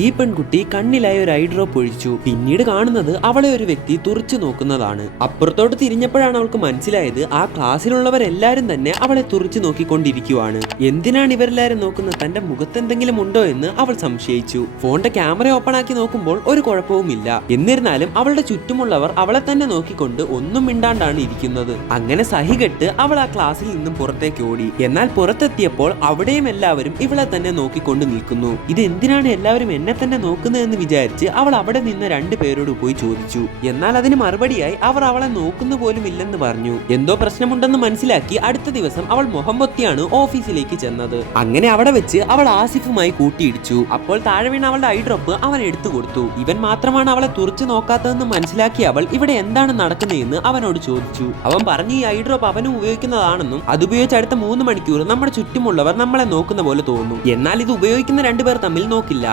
ഈ പെൺകുട്ടി കണ്ണിലായി ഒരു ഐ ഡ്രോപ്പ് ഒഴിച്ചു. പിന്നീട് കാണുന്നത് അവളെ ഒരു വ്യക്തി തുറിച്ചു നോക്കുന്നതാണ്. അപ്പുറത്തോട്ട് തിരിഞ്ഞപ്പോഴാണ് അവൾക്ക് മനസ്സിലായത് ആ ക്ലാസ്സിലുള്ളവരെല്ലാരും തന്നെ അവളെ തുറിച്ചു നോക്കിക്കൊണ്ടിരിക്കുവാണ്. എന്തിനാണ് ഇവരെല്ലാരും നോക്കുന്നത്, തന്റെ മുഖത്ത് എന്തെങ്കിലും ഉണ്ടോ എന്ന് അവൾ സംശയിച്ചു. ഫോണിന്റെ ക്യാമറ ഓപ്പൺ ആക്കി നോക്കുമ്പോൾ ഒരു കുഴപ്പവുമില്ല. എന്നിരുന്നാലും അവളുടെ ചുറ്റുമുള്ളവർ അവളെ തന്നെ നോക്കിക്കൊണ്ട് ഒന്നും മിണ്ടാണ്ടാണ് ഇരിക്കുന്നത്. അങ്ങനെ സഹികെട്ട് അവൾ ആ ക്ലാസ്സിൽ നിന്നും പുറത്തേക്ക് ഓടി. എന്നാൽ പുറത്തെത്തിയപ്പോൾ അവിടെയും എല്ലാവരും ഇവളെ തന്നെ നോക്കിക്കൊണ്ട് നിൽക്കുന്നു. ഇത് എന്തിനാണ് എല്ലാവരും എന്നെ തന്നെ നോക്കുന്നതെന്ന് വിചാരിച്ച് അവൾ അവിടെ നിന്ന് 2 പേരോട് പോയി ചോദിച്ചു. എന്നാൽ അതിന് മറുപടിയായി അവർ അവളെ നോക്കുന്നു പോലും ഇല്ലെന്ന് പറഞ്ഞു. എന്തോ പ്രശ്നമുണ്ടെന്ന് മനസ്സിലാക്കി അടുത്ത ദിവസം അവൾ മുഖം പൊത്തിയാണ് ഓഫീസിലേക്ക് ചെന്നത്. അങ്ങനെ അവിടെ വെച്ച് അവൾ ആസിഫുമായി കൂട്ടിയിടിച്ചു. അപ്പോൾ താഴെ വീണ അവളുടെ ഐ ഡ്രോപ്പ് അവൻ എടുത്തു കൊടുത്തു. ഇവൻ മാത്രമാണ് അവളെ തുറച്ചു നോക്കാത്തതെന്ന് മനസ്സിലാക്കി അവൾ ഇവിടെ എന്താണ് നടക്കുന്നതെന്ന് അവനോട് ചോദിച്ചു. അവൻ പറഞ്ഞു ഈ ഐ ഡ്രോപ്പ് അവനും ഉപയോഗിക്കുന്നതാണെന്നും അതുപയോഗിച്ച് അടുത്ത 3 മണിക്കൂർ നമ്മുടെ ചുറ്റുമുള്ളവർ നമ്മളെ നോക്കുന്ന പോലെ തോന്നും. എന്നാൽ ഇത് ഉപയോഗിക്കുന്ന 2 പേർ തമ്മിൽ നോക്കില്ല.